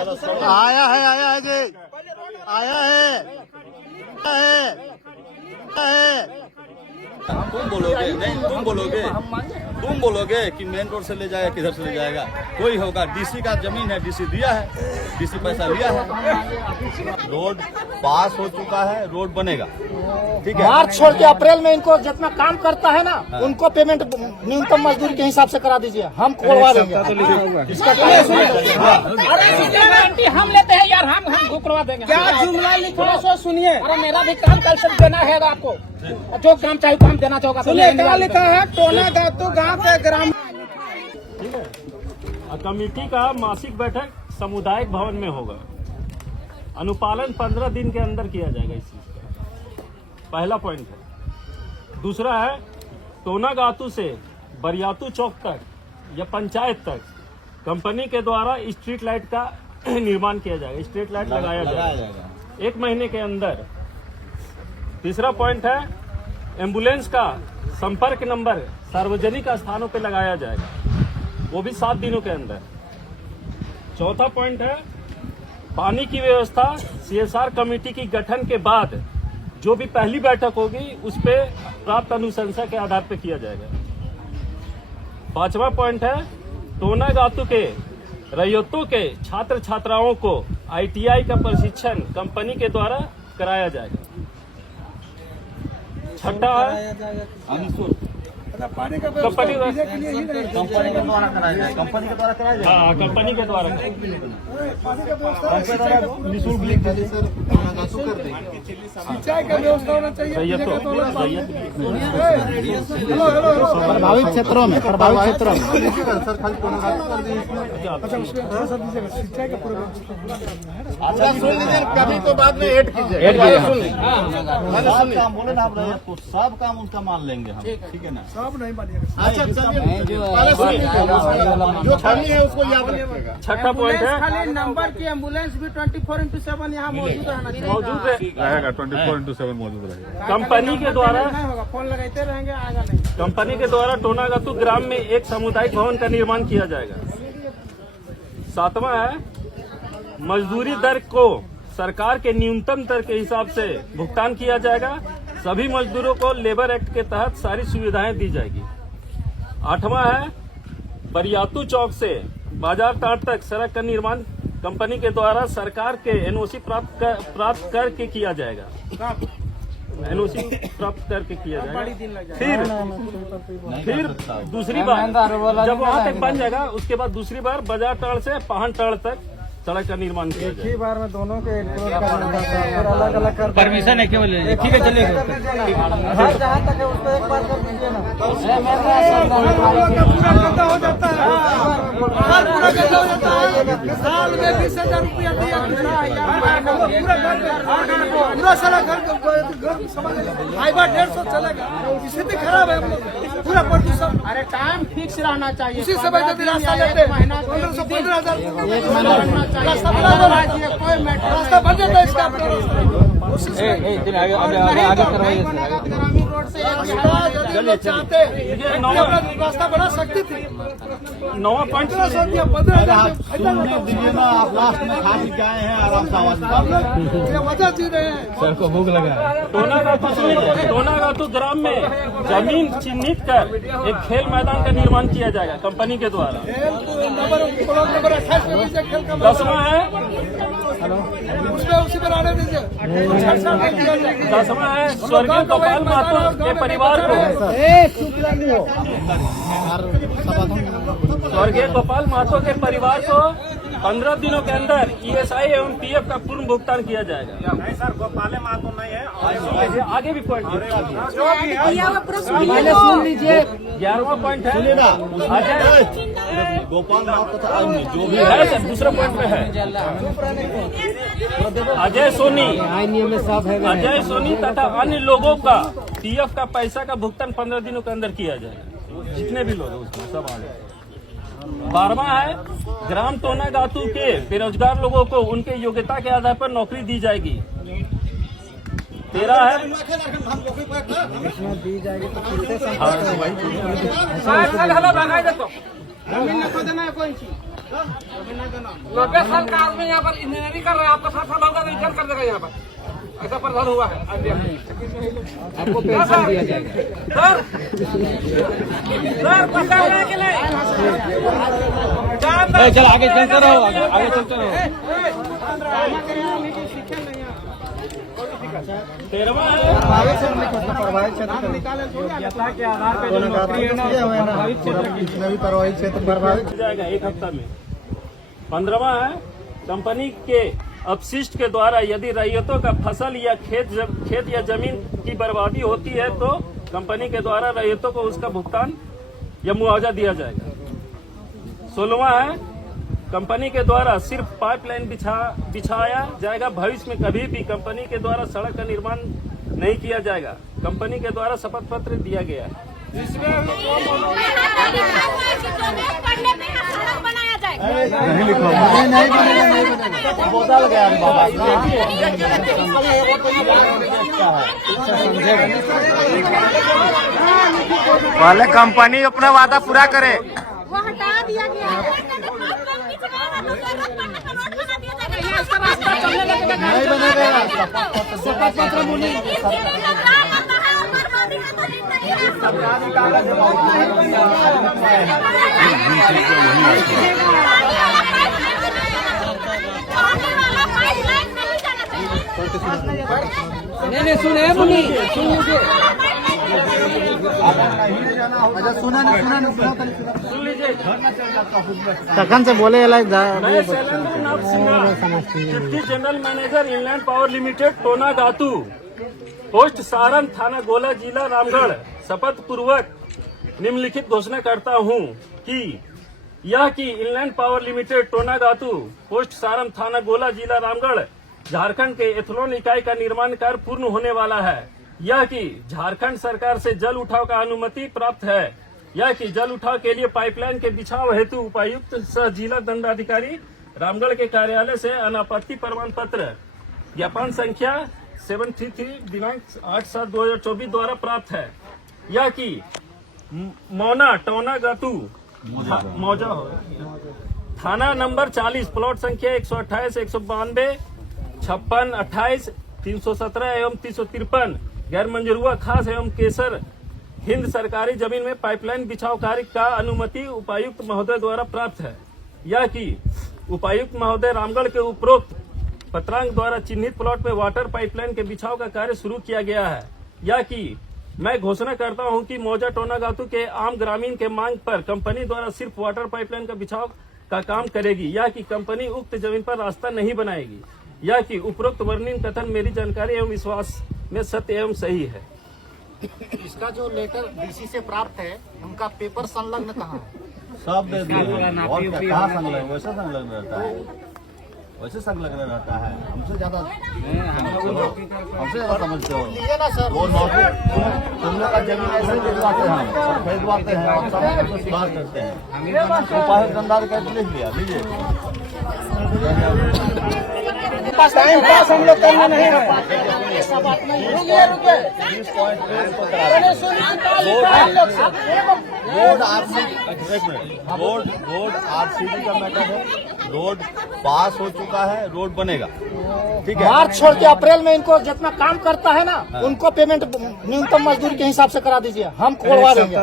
आया है जी, आया है। तुम बोलोगे कि मेन रोड से ले जाएगा, किधर से ले जाएगा? कोई होगा, डीसी का जमीन है, डीसी दिया है, डीसी पैसा लिया है। रोड पास हो चुका है, रोड बनेगा, ठीक है। मार्च छोड़ के अप्रैल में इनको जितना काम करता है ना, उनको पेमेंट न्यूनतम मजदूरी के हिसाब से करा दीजिए, हम खोलवा देंगे। इसका गारंटी हम लेते हैं यार, हम करवा देंगे। क्या जुमला लिखा सो सुनिए। अरे मेरा भी काम कल से देना है आपको, जो काम चाहिए काम देना चाहोगा। सुनिए क्या लिखा है, टोना गातू गाँव के ग्राम। कमेटी का मासिक बैठक सामुदायिक भवन में होगा। अनुपालन 15 दिन के अंदर किया जाएगा इस चीज का, पहला पॉइंट है। दूसरा है टोना गातू से बरियातू चौक तक या पंचायत तक कंपनी के द्वारा स्ट्रीट लाइट का निर्माण किया जाएगा, स्ट्रीट लाइट लगाया जाएगा 1 महीने के अंदर। तीसरा पॉइंट है एम्बुलेंस का संपर्क नंबर सार्वजनिक स्थानों पर लगाया जाएगा, वो भी 7 दिनों के अंदर। चौथा पॉइंट है पानी की व्यवस्था CSR कमेटी की गठन के बाद जो भी पहली बैठक होगी उस पे प्राप्त अनुशंसा के आधार पर किया जाएगा। पांचवा पॉइंट है टोना गातू के रैयतों के छात्र छात्राओं को ITI का प्रशिक्षण कंपनी के द्वारा कराया जाएगा। छठा है कंपनी के द्वारा कराया जाएगा, कंपनी के द्वारा कराया जाएगा। हाँ, कंपनी के द्वारा सिंचाई का व्यवस्था होना चाहिए प्रभावित क्षेत्रों में, सिंचाई का कभी तो बाद में ऐड कीजिए। काम बोले ना आप, सब काम उनका मान लेंगे हम, ठीक है ना? सब नहीं मानिएगा। अच्छा चलिए, जो खाली है उसको याद रखिएगा। छठा पॉइंट है खाली नंबर की एम्बुलेंस भी 24x7 यहाँ मौजूद रहना चाहिए। मौजूद रहेगा, 24x7 मौजूद रहेगा। कंपनी के द्वारा फोन लगाते रहेंगे, आएगा नहीं। कंपनी के द्वारा टोना गातू ग्राम में एक सामुदायिक भवन का निर्माण किया जाएगा। सातवां है मजदूरी दर को सरकार के न्यूनतम दर के हिसाब से भुगतान किया जाएगा। सभी मजदूरों को लेबर एक्ट के तहत सारी सुविधाएं दी जाएगी। आठवां है बरियातू चौक से बाजार टाट तक सड़क का निर्माण कंपनी के द्वारा सरकार के NOC प्राप्त करके किया जाएगा। NOC प्राप्त करके किया जाएगा। फिर दूसरी बार जब वहां तक बन जाएगा उसके बाद दूसरी बार बाजार टाड़ से पहाड़ टाड़ तक सड़क का निर्माण किया जाएगा। एक ही बार में दोनों के अलग अलग कर परमिशन है केवल एक ही चलेगा। जहाँ तक है उसको एक बार कर दीजिए ना। पूरा गंदा हो जाता है, पूरा गंदा हो जाता है। साल में 20,000 रुपया दिया, पूरा सारा घर फाइबर 150 चलेगा। स्थिति खराब है, पूरा प्रदूषण। अरे टाइम फिक्स रहना चाहिए, उसी समय यदि रास्ता लेते 15,000 रास्ता बना दो, रास्ता बन जाता है इसका। ग्रामीण रोड से चाहते रास्ता बना सकती थी। 9वां पॉइंट दीजिए ना, आप लास्ट में खा के आए हैं, आराम से मजा जी रहे हैं। सर को भूख लगा। टोना गातू ग्राम में जमीन चिन्हित कर एक खेल मैदान का निर्माण किया जाएगा कंपनी के द्वारा। 10वां है 10वां है स्वर्गीय गोपाल महतो के परिवार को स्वर्गीय गोपाल महतो के परिवार को 15 दिनों के अंदर ESI एवं PF का पूर्ण भुगतान किया जाएगा। नहीं सर, गोपाल महतो नहीं है, आगे भी पॉइंट सुन लीजिए। 11वां पॉइंट है गोपाल महतो था जो भी है सर, दूसरा पॉइंट में है अजय सोनी तथा अन्य लोगों का PF का पैसा का भुगतान 15 दिनों के अंदर किया जाएगा, जितने भी लोग हैं उसमें सब आ जाए। 12वां है ग्राम टोना गातू के बेरोजगार लोगों को उनके योग्यता के आधार पर नौकरी दी जाएगी। 13 है दी जाएगी तो जमीन को देना है कोई चीज। 90 साल का आदमी यहाँ पर इंजीनियरिंग कर रहा है, आपका 60 साल होगा तो रिजल्ट कर देगा यहाँ पर। ऐसा प्रावधान हुआ है आपको पेंशन दिया जाएगा सर पकड़ने के लिए। चल आगे चलते रहो, आगे चलते रहो। 13वां है प्रभावित क्षेत्र के आधार पर जो नौकरी है ना प्रभावित क्षेत्र प्रभावित हो जाएगा 1 हफ्ता में। 15वां है कंपनी के अपशिष्ट के द्वारा यदि रैयतों का फसल या खेत या जमीन की बर्बादी होती है तो कंपनी के द्वारा रैयतों को उसका भुगतान या मुआवजा दिया जाएगा। 16वां है कंपनी के द्वारा सिर्फ पाइपलाइन बिछाया जाएगा, भविष्य में कभी भी कंपनी के द्वारा सड़क का निर्माण नहीं किया जाएगा। कंपनी के द्वारा शपथ पत्र दिया गया है जिसमें नहीं लिखा बोतल गया बाबा पहले कंपनी अपना वादा पूरा करे। वो हटा दिया गया है। नहीं बनेगा शपथ पत्र मुनी नहीं सुने मुनी अच्छा सुना तखन से बोले मैं deputy general manager inland power limited टोना गातू, पोस्ट सारण, थाना गोला, जिला रामगढ़, शपथ पूर्वक निम्नलिखित घोषणा करता हूं कि इंलैंड पावर लिमिटेड टोना गातू, पोस्ट सारण, थाना गोला, जिला रामगढ़, झारखंड के एथेनॉल इकाई का निर्माण कार्य पूर्ण होने वाला है। यह कि झारखंड सरकार से जल उठाव का अनुमति प्राप्त है। यह कि जल उठाव के लिए पाइपलाइन के बिछाव हेतु उपायुक्त सह जिला दंडाधिकारी रामगढ़ के कार्यालय से अनापत्ति प्रमाण पत्र ज्ञापन संख्या 733 दिनांक 8/7/2024 द्वारा प्राप्त है। यह कि मौना टोना गातू मौजा हो थाना नंबर 40, प्लॉट संख्या 128, 192, 56, 28, 317 एवं 353 गैर मंजूरुआ खास एवं केसर हिंद सरकारी जमीन में पाइपलाइन बिछाव कार्य का अनुमति उपायुक्त महोदय द्वारा प्राप्त है। यह कि उपायुक्त महोदय रामगढ़ के उपरोक्त पत्रांक द्वारा चिन्हित प्लॉट में वाटर पाइपलाइन के बिछाव का कार्य शुरू किया गया है। यह कि मैं घोषणा करता हूं कि मौजा टोना गातू के आम ग्रामीण के मांग पर कंपनी द्वारा सिर्फ वाटर पाइपलाइन का बिछाव का काम करेगी। यह कि कंपनी उक्त जमीन पर रास्ता नहीं बनाएगी। यह कि उपरोक्त वर्णित कथन मेरी जानकारी एवं विश्वास में सत्य एवं सही है। इसका जो लेटर डीसी से प्राप्त है उनका पेपर संलग्न कहाँ है? सब दे दिए और कहाँ संलग्न, वैसे संलग्न रहता है, वैसे संलग्न रहता है। हमसे ज्यादा समझते हो वो नौकरी तुम लोग का जमीन ऐसे भिजवाते हैं, सब खरीदवाते हैं और सब सुधार करते हैं। उपायुक्त दंडाधिकारी कैसे लिख लिया, लीजिए टाइम पास हम लोग करना नहीं है। रोड आरसीबी का मैटर है। रोड पास हो चुका है, रोड बनेगा, ठीक है। मार्च छोड़ के अप्रैल में इनको जितना काम करता है ना उनको पेमेंट न्यूनतम मजदूरी के हिसाब से करा दीजिए, हम खोलवा देंगे।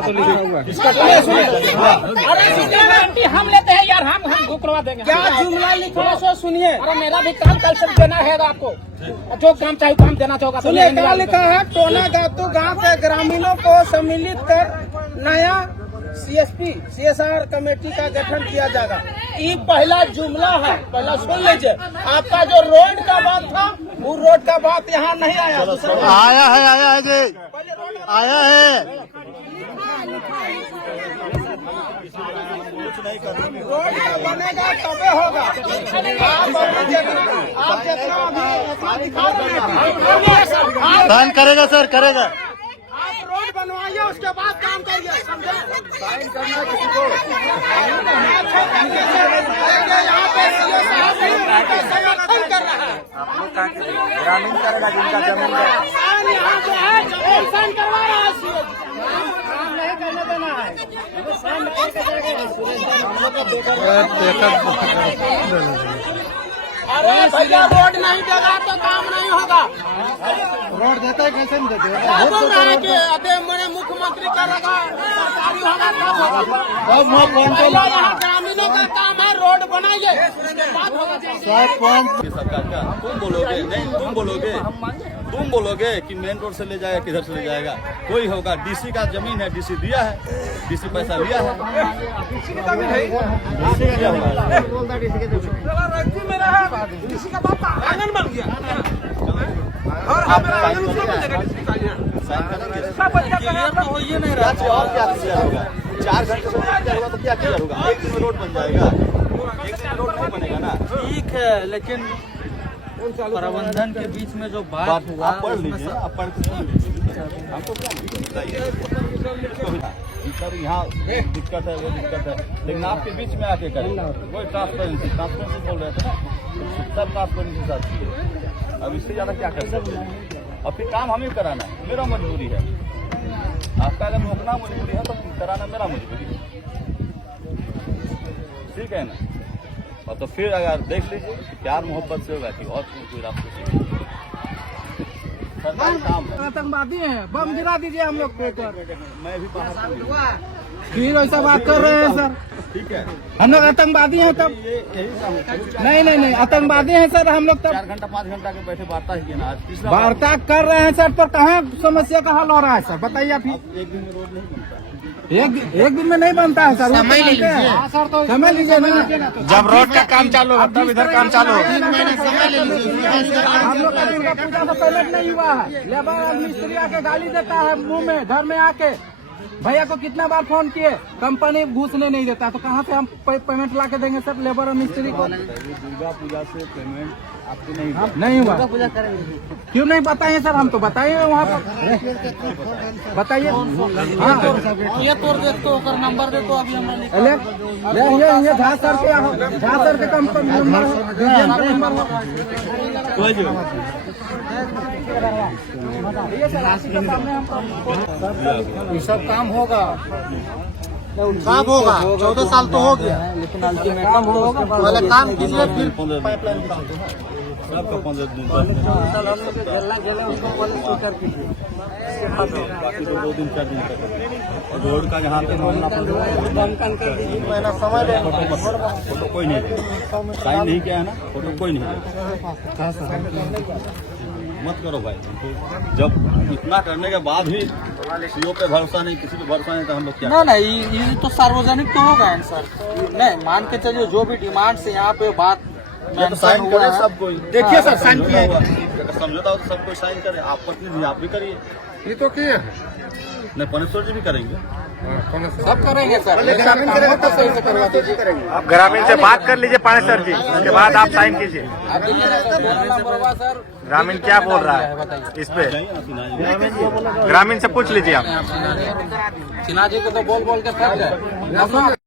इसका गारंटी हम लेते हैं यार, हम करवा देंगे। क्या जुमला लिखा सो सुनिए। अरे मेरा भी काम कल से देना है आपको, जो काम चाहिए काम देना चाहोगा। सुनिए क्या लिखा है, टोना गातू गाँव के ग्रामीणों को सम्मिलित कर नया CSR कमेटी का गठन किया जाएगा। ये पहला जुमला है, पहला सुन लीजिए। आपका जो रोड का बात था वो रोड का बात यहाँ नहीं आया। आया है जी, आया है। रोड का बनेगा तबे होगा। आप जितना अभी दिखा रहे हैं करेगा सर, करेगा। आप रोड बनवाइए, उसके बाद काम करिए, समझे? साइन करना किसी को यहाँ पे संगठन कर रहा है। ग्रामीण करेगा जिनका जमीन है। साइन यहाँ पे है, साइन करवा रहा है। काम नहीं करने देना है। अरे भैया रोड नहीं देगा तो काम नहीं होगा। रोड देता है कैसे नहीं देते बोल रहा है कि अरे मेरे मुख्यमंत्री करेगा सरकारी होगा तब होगा। पहले यहाँ ग्रामीणों का काम है, रोड बनाइए उसके बाद होगा। ये सरकार का तुम बोलोगे नहीं, तुम बोलोगे कि मेन रोड से ले जाएगा, किधर से ले जाएगा, कोई होगा। डीसी का जमीन है, डीसी दिया है, डीसी पैसा लिया है। किसी का बाप आंगन बन गया और आप साइन करेंगे क्या चाहिए और क्या क्लियर होगा? 4 घंटे में क्लियर होगा तो क्या क्लियर होगा? एक दिन में रोड बन जाएगा, एक दिन में रोड नहीं बनेगा ना। ठीक है, लेकिन प्रबंधन के बीच में जो बात हुआ आप पढ़ लीजिए, आप पढ़ के सुन लीजिए। हमको क्या बताइए सर, यहाँ दिक्कत है, वो दिक्कत है, लेकिन आपके बीच में आके करें कोई ट्रांसपेरेंसी बोल रहे थे ना, सब ट्रांसपेरेंसी साथ किए। अब इससे ज्यादा क्या कर सकते हैं? और फिर काम हमें कराना है, मेरा मजबूरी है। आपका अगर रोकना मजबूरी है तो कराना मेरा मजबूरी है, ठीक है ना। और तो फिर अगर देख लीजिए प्यार मोहब्बत से होगा कि और कोई रास्ते से सरकारी काम है। आतंकवादी हैं, बम गिरा दीजिए हम लोग के ऊपर। मैं भी बाहर फिर ऐसा बात कर रहे हैं सर, ठीक है, हम लोग आतंकवादी हैं तब? यही काम है। नहीं आतंकवादी हैं सर हम लोग तब। 4 घंटा 5 घंटा के बैठे वार्ता ही किया ना। आज तीसरा वार्ता कर रहे हैं सर, तो कहाँ समस्या का हल हो रहा है सर, बताइए आप ही। एक दिन में रोड नहीं बनता। एक दिन में नहीं बनता है सर, समय लीजिए, समय लीजिए ना। जब रोड का काम चालू हो तब इधर काम चालू हो। हम लोग का दुर्गा पूजा से पेमेंट नहीं हुआ है। लेबर और मिस्त्री आके गाली देता है मुंह में, घर में आके। भैया को कितना बार फोन किए, कंपनी घुसने नहीं देता, तो कहाँ से हम पेमेंट ला के देंगे सर लेबर और मिस्त्री को? दुर्गा पूजा से पेमेंट आपको नहीं हुआ। क्यों नहीं बताइए सर, हम तो बताइए वहाँ पर, बताइए। ये तोड़ दे तो नंबर दे तो अभी हम ये झा सर के कंपनी नंबर ये सब काम होगा, कब होगा? 14 साल तो हो गया, लेकिन अल्टीमेटम होगा। पहले काम कीजिए फिर पाइपलाइन सबका 15 दिन बाकी तो 2 दिन 4 दिन तक। और रोड का जहाँ पे मामला महीना समय ले। फोटो कोई नहीं साइन नहीं किया है ना, फोटो कोई नहीं मत करो भाई। जब इतना करने के बाद भी सीओ पे भरोसा नहीं, किसी पे भरोसा नहीं, तो हम लोग क्या? ना ये तो सार्वजनिक तो होगा सर। नहीं मान के चलिए जो भी डिमांड से यहाँ पे बात तो साइन करे सब कोई। देखिए सर, साइन किया है। समझौता हो तो सब कोई साइन करे। आप प्रतिनिधि आप भी करिए। ये तो किए नहीं, पनेश्वर जी भी करेंगे। सब करेंगे सर, ग्रामीण करेगा तब सही से करवा दीजिए। आप ग्रामीण से बात कर लीजिए पानेसर जी, उसके बाद आप साइन कीजिए। ग्रामीण क्या बोल रहा है इस पे? ग्रामीण से पूछ लीजिए आप। सिन्हा जी को तो बोल के थक गए।